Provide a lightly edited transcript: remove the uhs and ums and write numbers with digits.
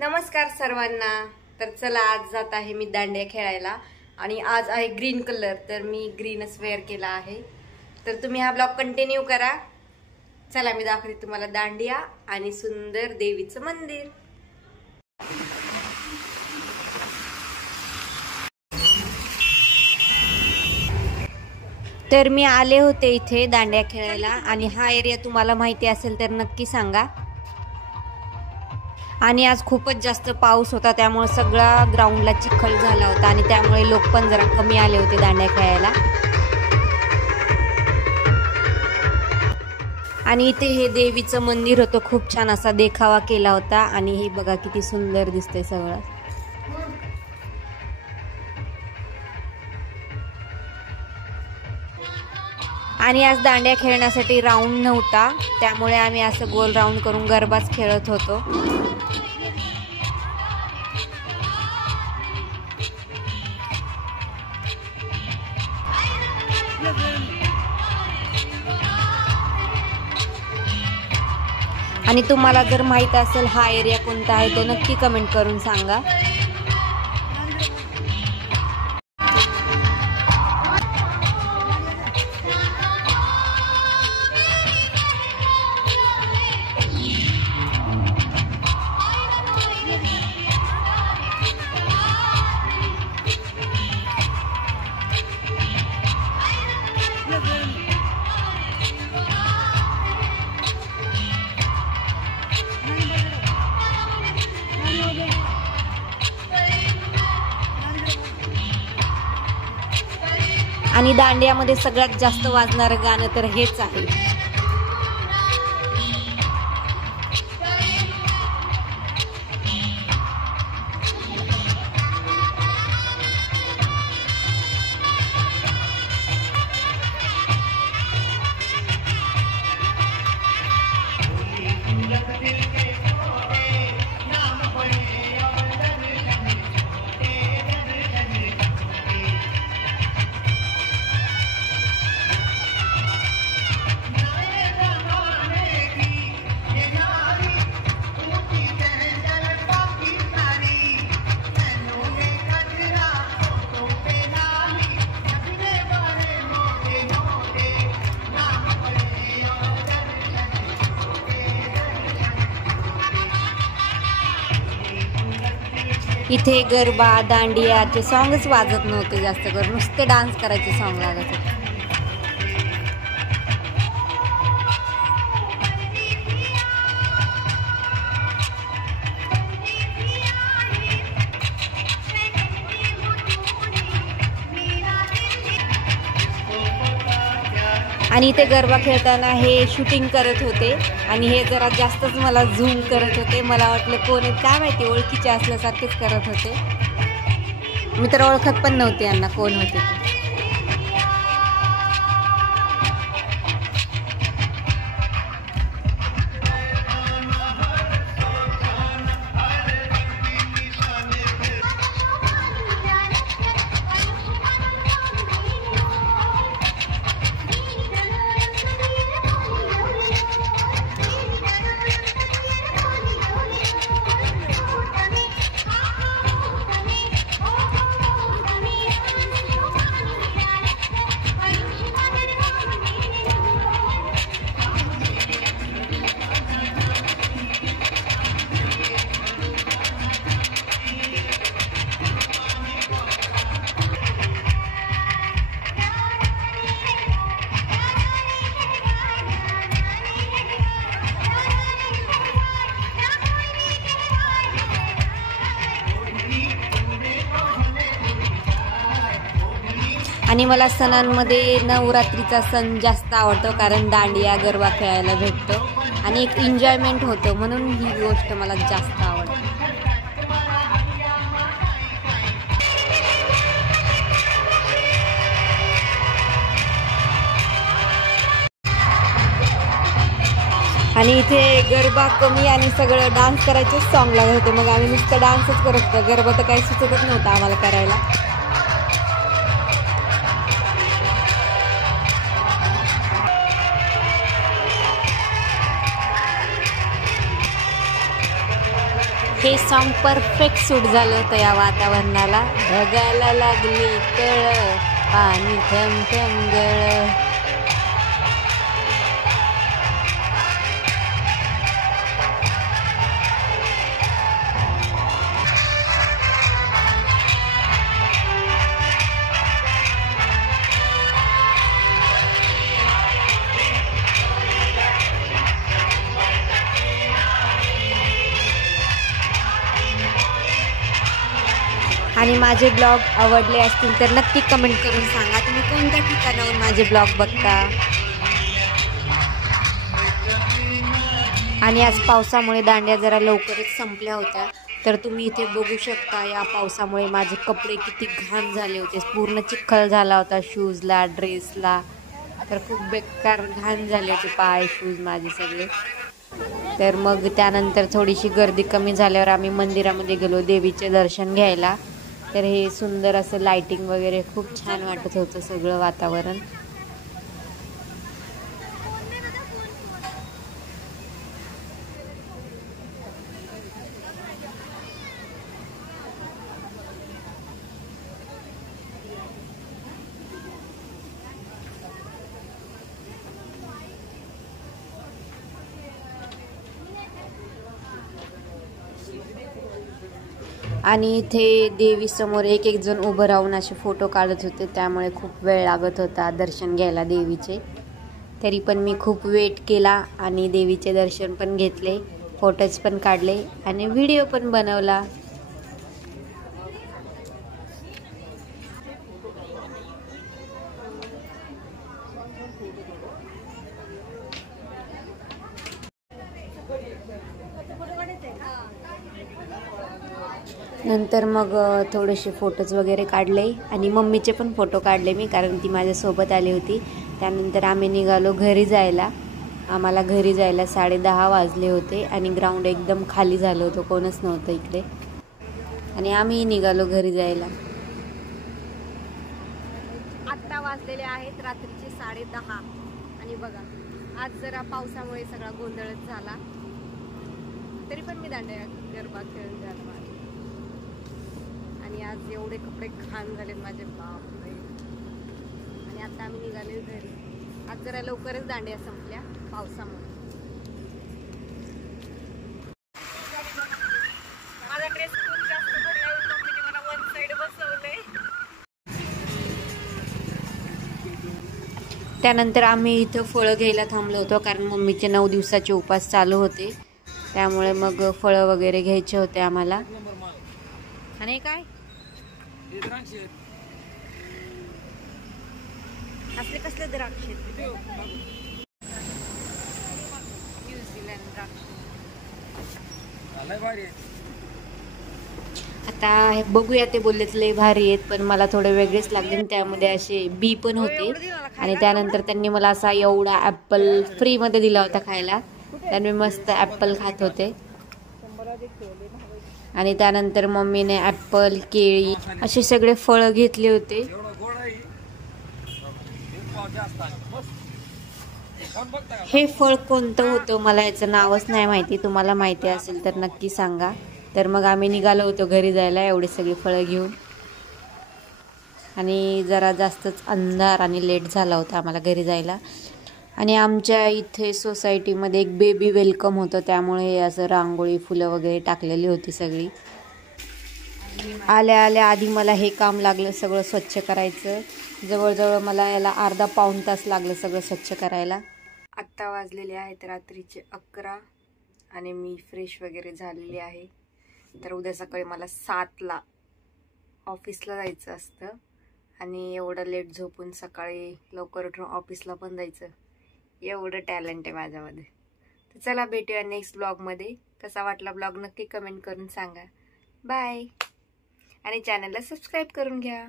नमस्कार सर्वांना। तर चला, आज जात आहे मी दांड्या खेळायला आणि आज आहे ग्रीन कलर, तर मी ग्रीनच वेअर केला आहे। तर तुम्ही हा ब्लॉग कंटिन्यू करा। चला, मी दाखवते तुम्हाला दांडिया आणि सुंदर देवीचं मंदिर। तर मी आले होते इथे दांड्या खेळायला आणि हा एरिया तुम्हाला माहिती असेल तर नक्की सांगा। आणि आज खूपच जास्त पाऊस होता, त्यामुळे सगळा ग्राउंडला चिखल झाला होता आणि त्यामुळे लोक पण जरा कमी आले होते दांड्या खेळायला। आणि इथे हे देवीचं मंदिर होतं, खूप छान असा देखावा केला होता आणि हे बघा किती सुंदर दिसतंय सगळं। आणि आज दांड्या खेळण्यासाठी राऊंड नव्हता, त्यामुळे आम्ही असं गोल राऊंड करून गरबाच खेळत होतो। आणि तुम्हाला जर माहित असेल हा एरिया कोणता आहे तो नक्की कमेंट करून सांगा। आणि दांडियामध्ये सगळ्यात जास्त वाजणारं गाणं तर हेच आहे। इथे गरबा दांडियाचे सॉंगच वाजत नव्हते जास्त करून, नुसते डान्स करायचे सॉंग लागत होते। आणि इथे गरबा खेळताना हे शूटिंग करत होते आणि हे जरा जास्तच मला झूम करत होते। मला वाटलं कोण आहेत काय माहिती, ओळखीचे असल्यासारखेच करत होते। मी तर ओळखत पण नव्हते यांना कोण होते ते। आणि मला सणांमध्ये नवरात्रीचा सण जास्त आवडतो, कारण दांडिया गरबा खेळायला भेटतो आणि एक एन्जॉयमेंट होतं, म्हणून ही गोष्ट मला जास्त आवडते। आणि इथे गरबा कमी आणि सगळं डान्स करायचेच सॉन्ग लागत होते, मग आम्ही नुसतं डान्सच करत होतो। गरबा तर काही सुचतच नव्हता आम्हाला करायला। हे सॉन्ग परफेक्ट सूट झालं होतं या वातावरणाला. ढगाला लागली कळ, पाणी थम थम गळ. आणि माझे ब्लॉग आवडले असतील तर नक्की कमेंट करून सांगा तुम्ही कोणत्या ठिकाणाहून माझे ब्लॉग बघता. आणि आज पावसामुळे दांड्या जरा लवकरच संपल्या होत्या, तर तुम्ही इथे बघू शकता या पावसामुळे माझे कपडे किती घाण झाले होते. पूर्ण चिखल झाला होता शूजला, ड्रेसला, तर खूप बेकार घाण झाले होते पाय, शूज माझे सगळे. तर मग त्यानंतर थोडीशी गर्दी कमी झाल्यावर आम्ही मंदिरामध्ये गेलो देवीचे दर्शन घ्यायला. तर हे सुंदर असं लाइटिंग वगैरे खूप छान वाटत होतं सगळं वातावरण. आणि इथे देवी समोर एक एक जण उभं राहून असे फोटो काढत होते, त्यामुळे खूप वेळ लागत होता दर्शन घ्यायला देवीचे. तरी पण मी खूप वेट केला आणि देवीचे दर्शन पण घेतले, फोटोज पण काढले आणि व्हिडिओ पण बनवला. नंतर मग थोडेसे फोटोज वगैरे काढले आणि मम्मीचे पण फोटो काढले मी, कारण ती माझ्यासोबत आली होती. त्यानंतर आम्ही निघालो घरी जायला. आम्हाला घरी जायला 10:30 वाजले होते आणि ग्राउंड एकदम खाली झालं होतं, कोणच नव्हतं इकडे. आणि आम्ही निघालो घरी जायला. आत्ता वाजलेले आहेत रात्रीचे 10:30 आणि बघा आज जरा पावसामुळे सगळा गोंधळच झाला, तरी पण मी दांड्या गरबा खेळून झाला. आणि आज एवढे कपडे घाण झालेत माझे, बाप रे. आणि आता आम्ही निघाले घरी. आज जरा लवकरच दांड्या संपल्या पावसामुळे. माझा ड्रेस खूप जास्त भरला, मम्मीने मला वन साइड बसवले. त्यानंतर आम्ही इथं फळं घ्यायला थांबलो होतो, कारण मम्मीचे 9 दिवसाचे उपास चालू होते, त्यामुळे मग फळं वगैरे घ्यायचे होते आम्हाला. आणि काय असले कसले द्राक्ष, न्यूझीलंड द्राक्ष. आता बघूया, ते बोलले लय भारी आहेत, पण मला थोडे वेगळेच लागले. त्यामध्ये असे बी पण होते. आणि त्यानंतर त्यांनी मला असा एवढा ॲपल फ्रीमध्ये दिला होता खायला, तर मी मस्त ॲपल खात होते. आणि त्यानंतर मम्मीने ॲपल, केळी असे सगळे फळं घेतले होते. हे फळ कोणतं होतं मला याचं नावच नाही माहिती, तुम्हाला माहिती असेल तर नक्की सांगा. तर मग आम्ही निघालो होतो घरी जायला एवढी सगळी फळं घेऊन. आणि जरा जास्तच अंधार आणि लेट झाला होता आम्हाला घरी जायला. आणि आमच्या इथे सोसायटीमध्ये एक बेबी वेलकम होतं, त्यामुळे असं रांगोळी, फुलं वगैरे टाकलेली होती सगळी. आल्या आल्या आधी मला हे काम लागलं सगळं स्वच्छ करायचं. जवळजवळ मला याला अर्धा पाऊण तास लागलं सगळं स्वच्छ करायला. आत्ता वाजलेले आहेत रात्रीचे 11 आणि मी फ्रेश वगैरे झालेली आहे. तर उद्या सकाळी मला 7ला ऑफिसला जायचं असतं आणि एवढं लेट झोपून सकाळी लवकर उठून ऑफिसला पण जायचं, एवढं टॅलेंट आहे माझ्यामध्ये. तर चला भेटूया नेक्स्ट ब्लॉगमध्ये. कसा वाटला ब्लॉग नक्की कमेंट करून सांगा. बाय. आणि चॅनलला सबस्क्राईब करून घ्या.